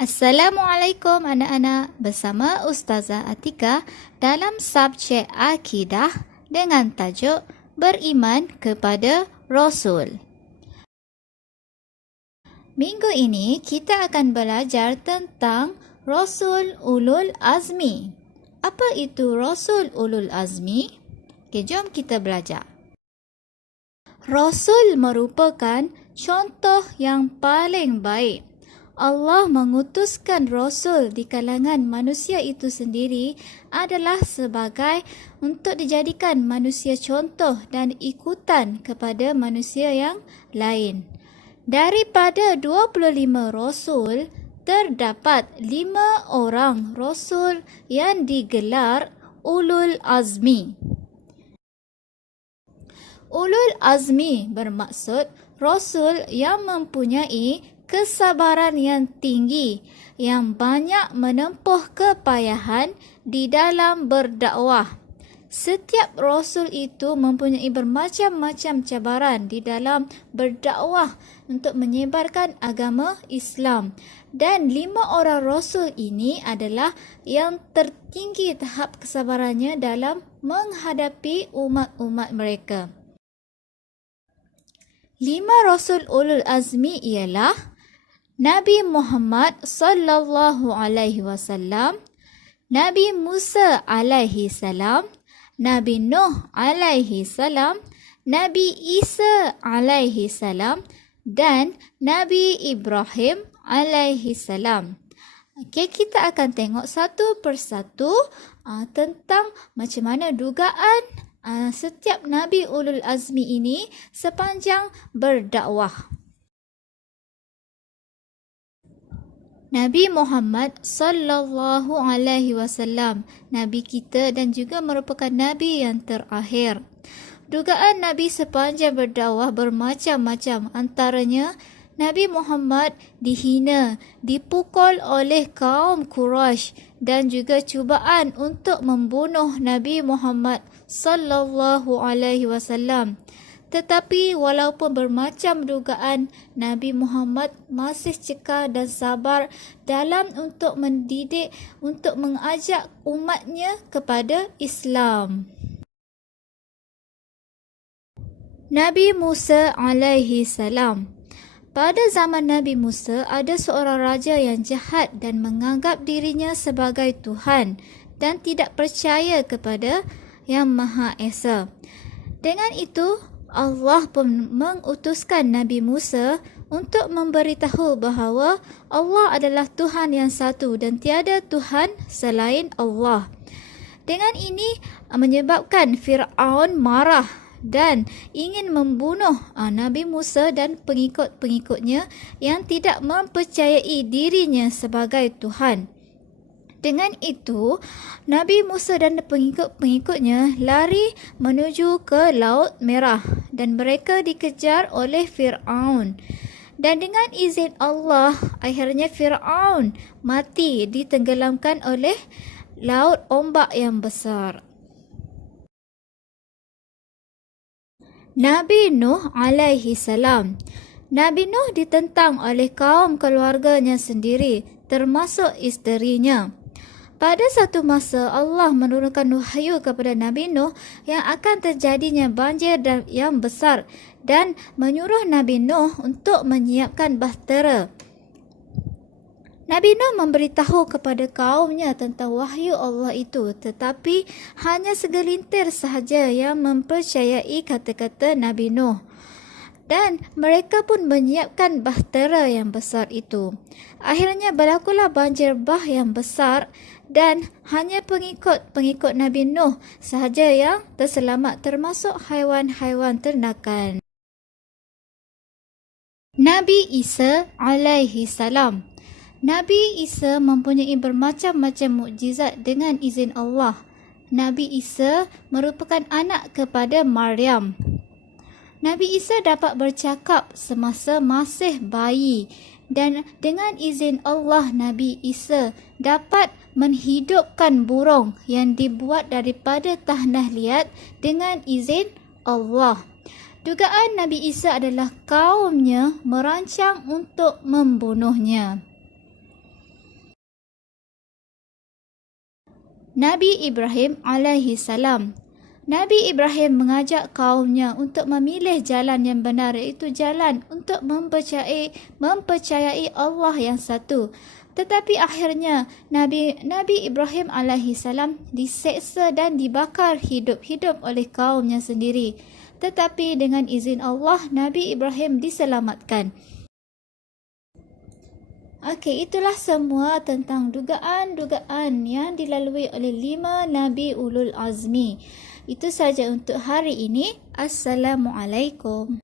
Assalamualaikum anak-anak, bersama Ustazah Atika dalam subjek Akidah dengan tajuk Beriman kepada Rasul. Minggu ini kita akan belajar tentang Rasul Ulul Azmi. Apa itu Rasul Ulul Azmi? Okay, jom kita belajar. Rasul merupakan contoh yang paling baik. Allah mengutuskan Rasul di kalangan manusia itu sendiri adalah sebagai untuk dijadikan manusia contoh dan ikutan kepada manusia yang lain. Daripada 25 Rasul, terdapat 5 orang Rasul yang digelar Ulul Azmi. Ulul Azmi bermaksud Rasul yang mempunyai kesabaran yang tinggi, yang banyak menempuh kepayahan di dalam berdakwah. Setiap Rasul itu mempunyai bermacam-macam cabaran di dalam berdakwah untuk menyebarkan agama Islam. Dan 5 orang Rasul ini adalah yang tertinggi tahap kesabarannya dalam menghadapi umat-umat mereka. 5 Rasul Ulul Azmi ialah Nabi Muhammad sallallahu alaihi wasallam, Nabi Musa alaihi salam, Nabi Nuh alaihi salam, Nabi Isa alaihi salam dan Nabi Ibrahim alaihi salam. Okey, kita akan tengok satu persatu tentang macam mana dugaan setiap Nabi Ulul Azmi ini sepanjang berdakwah. Nabi Muhammad sallallahu alaihi wasallam, nabi kita dan juga merupakan nabi yang terakhir. Dugaan nabi sepanjang berdakwah bermacam-macam, antaranya Nabi Muhammad dihina, dipukul oleh kaum Quraisy dan juga cubaan untuk membunuh Nabi Muhammad sallallahu alaihi wasallam. Tetapi walaupun bermacam dugaan, Nabi Muhammad masih cekal dan sabar dalam untuk mendidik, untuk mengajak umatnya kepada Islam. Nabi Musa alaihi salam. Pada zaman Nabi Musa, ada seorang raja yang jahat dan menganggap dirinya sebagai Tuhan dan tidak percaya kepada Yang Maha Esa. Dengan itu, Allah pun mengutuskan Nabi Musa untuk memberitahu bahawa Allah adalah Tuhan yang satu dan tiada Tuhan selain Allah. Dengan ini menyebabkan Fir'aun marah dan ingin membunuh Nabi Musa dan pengikut-pengikutnya yang tidak mempercayai dirinya sebagai Tuhan. Dengan itu, Nabi Musa dan pengikut-pengikutnya lari menuju ke Laut Merah dan mereka dikejar oleh Fir'aun. Dan dengan izin Allah, akhirnya Fir'aun mati ditenggelamkan oleh laut ombak yang besar. Nabi Nuh alaihi salam. Nabi Nuh ditentang oleh kaum keluarganya sendiri, termasuk isterinya. Pada satu masa, Allah menurunkan wahyu kepada Nabi Nuh yang akan terjadinya banjir yang besar dan menyuruh Nabi Nuh untuk menyiapkan bahtera. Nabi Nuh memberitahu kepada kaumnya tentang wahyu Allah itu, tetapi hanya segelintir sahaja yang mempercayai kata-kata Nabi Nuh. Dan mereka pun menyiapkan bahtera yang besar itu. Akhirnya berlakulah banjir bah yang besar dan hanya pengikut-pengikut Nabi Nuh sahaja yang terselamat, termasuk haiwan-haiwan ternakan. Nabi Isa alaihi salam. Nabi Isa mempunyai bermacam-macam mukjizat dengan izin Allah. Nabi Isa merupakan anak kepada Maryam. Nabi Isa dapat bercakap semasa masih bayi dan dengan izin Allah Nabi Isa dapat menghidupkan burung yang dibuat daripada tanah liat dengan izin Allah. Dugaan Nabi Isa adalah kaumnya merancang untuk membunuhnya. Nabi Ibrahim alaihi salam. Nabi Ibrahim mengajak kaumnya untuk memilih jalan yang benar, iaitu jalan untuk mempercayai Allah yang satu. Tetapi akhirnya Nabi Ibrahim alaihi salam diseksa dan dibakar hidup-hidup oleh kaumnya sendiri. Tetapi dengan izin Allah, Nabi Ibrahim diselamatkan. Okey, itulah semua tentang dugaan-dugaan yang dilalui oleh 5 Nabi Ulul Azmi. Itu saja untuk hari ini. Assalamualaikum.